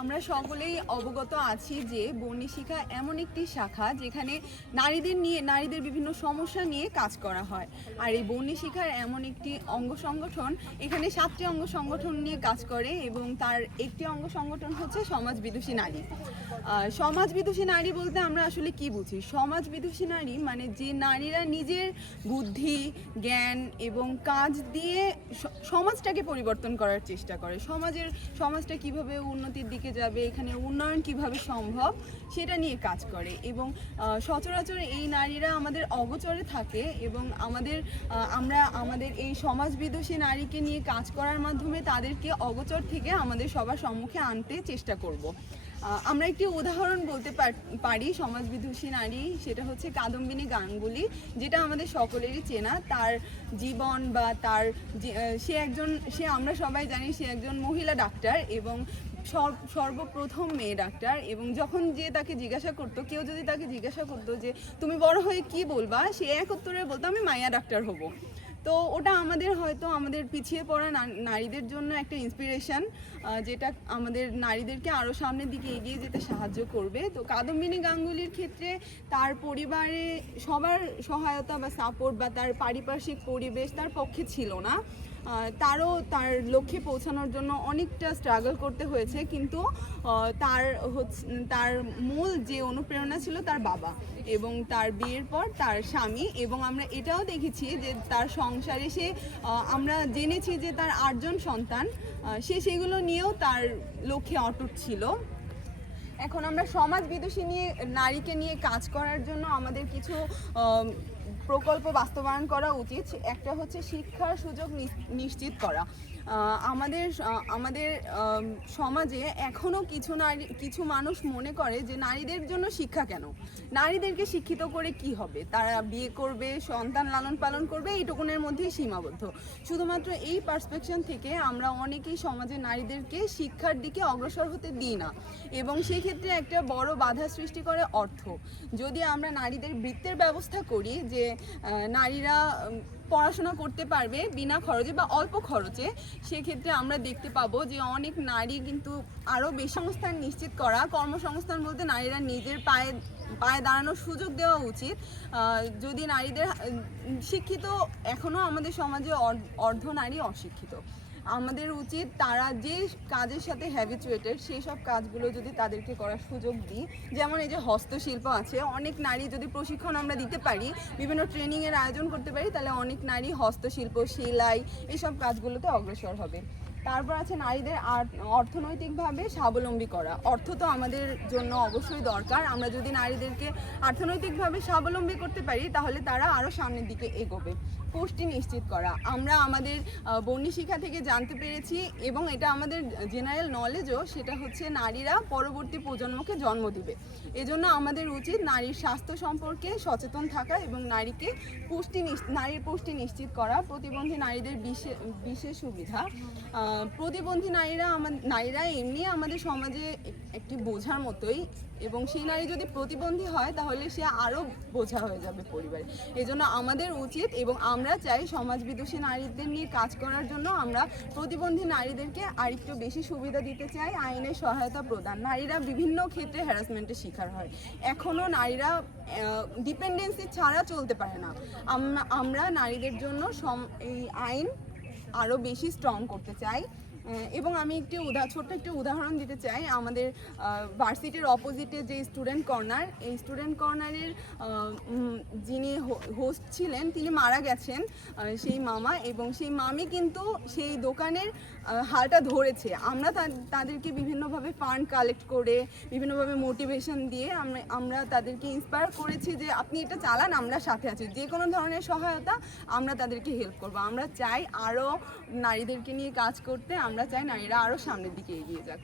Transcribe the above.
আমরা সকলেই অবগত আছি যে বর্ণী শিক্ষা এমন একটি শাখা যেখানে নারীদের বিভিন্ন সমস্যা নিয়ে কাজ করা হয়। আর এই বর্ণী শিক্ষার এমন একটি অঙ্গ সংগঠন এখানে 7টি অঙ্গ সংগঠন নিয়ে কাজ করে এবং তার একটি অঙ্গ সংগঠন হচ্ছে সমাজ বিদুষী নারী। সমাজ বিদুষী নারী বলতে আমরা আসলে কি বুঝি? সমাজ বিদুষী নারী মানে যে নারীরা নিজের বুদ্ধি, জ্ঞান এবং কাজ দিয়ে সমাজটাকে পরিবর্তন করার চেষ্টা করে। সমাজটা কিভাবে উন্নতির দিকে যাবে, এখানে উন্নয়ন কিভাবে সম্ভব সেটা নিয়ে কাজ করে। এবং সচরাচর এই নারীরা আমাদের অগোচরে থাকে এবং আমরা আমাদের এই সমাজ বিদুষী নারীকে নিয়ে কাজ করার মাধ্যমে তাদেরকে অগোচর থেকে আমাদের সবার সম্মুখে আনতে চেষ্টা করব। আমরা একটি উদাহরণ বলতে পারি সমাজ বিদুষী নারী, সেটা হচ্ছে কাদম্বিনী গাঙ্গুলি, যেটা আমাদের সকলেরই চেনা। তার জীবন বা সে আমরা সবাই জানি সে একজন মহিলা ডাক্তার এবং সর্বপ্রথম মেয়ে ডাক্তার। এবং যখন কেউ যদি তাকে জিজ্ঞাসা করতো যে তুমি বড় হয়ে কি বলবা, সে এক উত্তরে বলতো আমি মাইয়া ডাক্তার হব। তো ওটা আমাদের পিছিয়ে পড়া নারীদের জন্য একটা ইন্সপিরেশন, যেটা আমাদের নারীদেরকে আরও সামনের দিকে এগিয়ে যেতে সাহায্য করবে। তো কাদম্বিনী গাঙ্গুলির ক্ষেত্রে তার পরিবারে সবার সহায়তা বা সাপোর্ট বা তার পারিপার্শ্বিক পরিবেশ তার পক্ষে ছিল না। তারও তার লক্ষ্যে পৌঁছানোর জন্য অনেকটা স্ট্রাগল করতে হয়েছে, কিন্তু তার মূল যে অনুপ্রেরণা ছিল তার বাবা এবং তার বিয়ের পর তার স্বামী। এবং আমরা এটাও দেখেছি যে তার সংসারে আমরা জেনেছি যে তার 8 জন সন্তান, সেগুলো নিয়েও তার লক্ষ্যে অটুট ছিল। এখন আমরা সমাজ বিদুষী নারীকে নিয়ে কাজ করার জন্য আমাদের কিছু প্রকল্প বাস্তবায়ন করা উচিত। একটা হচ্ছে শিক্ষার সুযোগ নিশ্চিত করা। আমাদের সমাজে এখনও কিছু মানুষ মনে করে যে নারীদের জন্য শিক্ষা কেন, নারীদেরকে শিক্ষিত করে কি হবে, তারা বিয়ে করবে, সন্তান লালন পালন করবে, এইটুকুনের মধ্যেই সীমাবদ্ধ। শুধুমাত্র এই পার্সপেকশন থেকে আমরা অনেকেই সমাজে নারীদেরকে শিক্ষার দিকে অগ্রসর হতে দিই না এবং সেক্ষেত্রে একটা বড় বাধা সৃষ্টি করে অর্থ। যদি আমরা নারীদের বৃত্তির ব্যবস্থা করি যে নারীরা পড়াশোনা করতে পারবে বিনা খরচে বা অল্প খরচে, সেক্ষেত্রে আমরা দেখতে পাবো যে অনেক নারী কিন্তু আরও বেশি সংস্থান নিশ্চিত করা, কর্মসংস্থান বলতে নারীরা নিজের পায়ে দাঁড়ানোর সুযোগ দেওয়া উচিত। যদি নারীদের শিক্ষিত, এখনও আমাদের সমাজে অর্ধ নারী অশিক্ষিত। আমাদের উচিত তারা যে কাজের সাথে হ্যাবিচুয়েটেড সেই সব কাজগুলো যদি তাদেরকে করার সুযোগ দিই, যেমন এই যে হস্তশিল্প আছে, অনেক নারী যদি প্রশিক্ষণ আমরা দিতে পারি, বিভিন্ন ট্রেনিংয়ের আয়োজন করতে পারি, তাহলে অনেক নারী হস্তশিল্প, সেলাই এইসব কাজগুলোতে অগ্রসর হবে। তারপর আছে নারীদের অর্থনৈতিকভাবে স্বাবলম্বী করা। অর্থ তো আমাদের জন্য অবশ্যই দরকার। আমরা যদি নারীদেরকে অর্থনৈতিকভাবে স্বাবলম্বী করতে পারি তাহলে তারা আরও সামনের দিকে এগোবে। পুষ্টি নিশ্চিত করা। আমরা আমাদের বর্ণী শিক্ষা থেকে জানতে পেরেছি এবং এটা আমাদের জেনারেল নলেজও, সেটা হচ্ছে নারীরা পরবর্তী প্রজন্মকে জন্ম দিবে। এজন্য আমাদের উচিত নারীর স্বাস্থ্য সম্পর্কে সচেতন থাকা এবং নারীর পুষ্টি নিশ্চিত করা। প্রতিবন্ধী নারীদের বিশেষ সুবিধা। প্রতিবন্ধী নারীরা এমনি আমাদের সমাজে একটি বোঝার মতোই, এবং সেই নারী যদি প্রতিবন্ধী হয় তাহলে সে আরও বোঝা হয়ে যাবে পরিবারে। এজন্য আমাদের উচিত, এবং আমরা চাই সমাজ বিদুষী নারীদের নিয়ে কাজ করার জন্য আমরা প্রতিবন্ধী নারীদেরকে আরেকটু বেশি সুবিধা দিতে চাই, আইনের সহায়তা প্রদান। নারীরা বিভিন্ন ক্ষেত্রে হ্যারাসমেন্টের শিকার হয়, এখনও নারীরা ডিপেন্ডেন্সি ছাড়া চলতে পারে না। আমরা নারীদের জন্য এই আইন আরও বেশি স্ট্রং করতে চাই। এবং আমি ছোট্ট একটি উদাহরণ দিতে চাই। আমাদের ভার্সিটির অপোজিটে যে স্টুডেন্ট কর্নার, এই স্টুডেন্ট কর্নারের যিনি হোস্ট ছিলেন তিনি মারা গেছেন, সেই মামা, এবং সেই মামি কিন্তু সেই দোকানের হালটা ধরেছে। আমরা তাদেরকে বিভিন্নভাবে ফান্ড কালেক্ট করে, বিভিন্নভাবে মোটিভেশন দিয়ে আমরা তাদেরকে ইন্সপায়ার করেছি যে আপনি এটা চালান, আমরা সাথে আছি, যে কোনো ধরনের সহায়তা আমরা তাদেরকে হেল্প করবো। আমরা চাই আরও নারীদেরকে নিয়ে কাজ করতে, আমরা চাই নারীরা আরও সামনের দিকে এগিয়ে যাক।